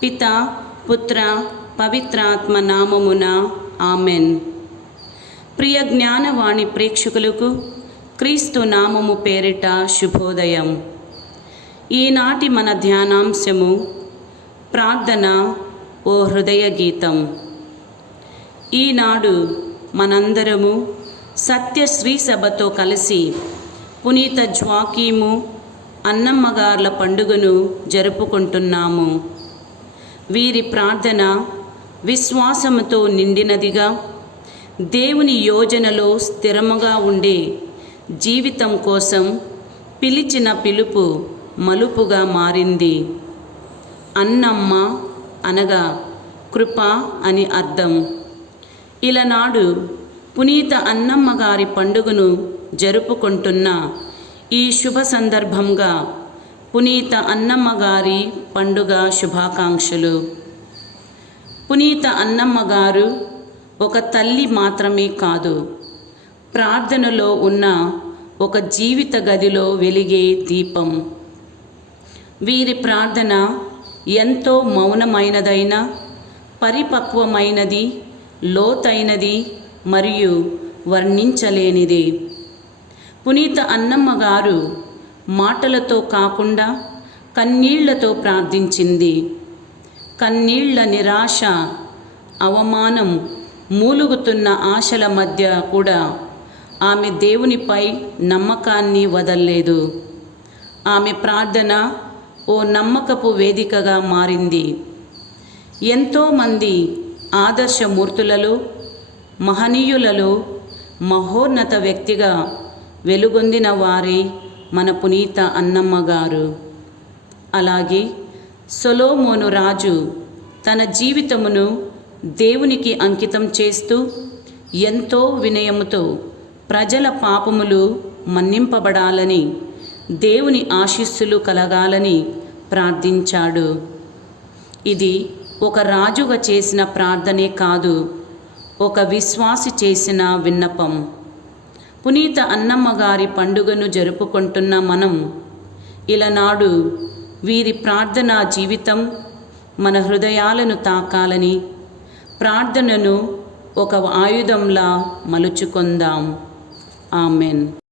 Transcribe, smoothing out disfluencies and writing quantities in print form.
పిత పుత్ర పవిత్రాత్మ నామమున ఆమెన్. ప్రియ జ్ఞానవాణి ప్రేక్షకులకు క్రీస్తు నామము పేరిట శుభోదయం. ఈనాటి మన ధ్యానాంశము ప్రార్థన ఓ హృదయ గీతం. ఈనాడు మనందరము సత్య శ్రీ సభతో కలిసి పునీత జ్వాకీము అన్నమ్మగార్ల పండుగను జరుపుకుంటున్నాము. వీరి ప్రార్థన విశ్వాసముతో నిండినదిగా, దేవుని యోజనలో స్థిరముగా ఉండే జీవితం కోసం పిలిచిన పిలుపు మలుపుగా మారింది. అన్నమ్మ అనగా కృప అని అర్థం. ఇలనాడు పునీత అన్నమ్మ గారి పండుగను జరుపుకుంటున్న ఈ శుభ సందర్భంగా పునీత అన్నమ్మ గారి పండుగ శుభాకాంక్షలు. పునీత అన్నమ్మ గారు ఒక తల్లి మాత్రమే కాదు, ప్రార్థనలో ఉన్న ఒక జీవిత గదిలో వెలిగే దీపం. వీరి ప్రార్థన ఎంతో మౌనమైనదైన, పరిపక్వమైనది, లోతైనది మరియు వర్ణించలేనిది. పునీత అన్నమ్మ గారు మాటలతో కాకుండా కన్నీళ్లతో ప్రార్థించింది. కన్నీళ్ల నిరాశ, అవమానం, మూలుగుతున్న ఆశల మధ్య కూడా ఆమె దేవునిపై నమ్మకాన్ని వదల్లేదు. ఆమె ప్రార్థన ఓ నమ్మకపు వేదికగా మారింది. ఎంతోమంది ఆదర్శమూర్తులలో, మహనీయులలో మహోన్నత వ్యక్తిగా వెలుగొందిన వారే మన పునీత అన్నమ్మ గారు. అలాగే సొలొమోను రాజు తన జీవితమును దేవునికి అంకితం చేస్తూ ఎంతో వినయముతో ప్రజల పాపములు మన్నింపబడాలని, దేవుని ఆశీస్సులు కలగాలని ప్రార్థించాడు. ఇది ఒక రాజుగా చేసిన ప్రార్థనే కాదు, ఒక విశ్వాసి చేసిన విన్నపం. పునీత అన్నమ్మ గారి పండుగను జరుపుకుంటున్న మనం ఇలనాడు వీరి ప్రార్థనా జీవితం మన హృదయాలను తాకాలని, ప్రార్థనను ఒక ఆయుధంలా మలుచుకుందాం. ఆమెన్.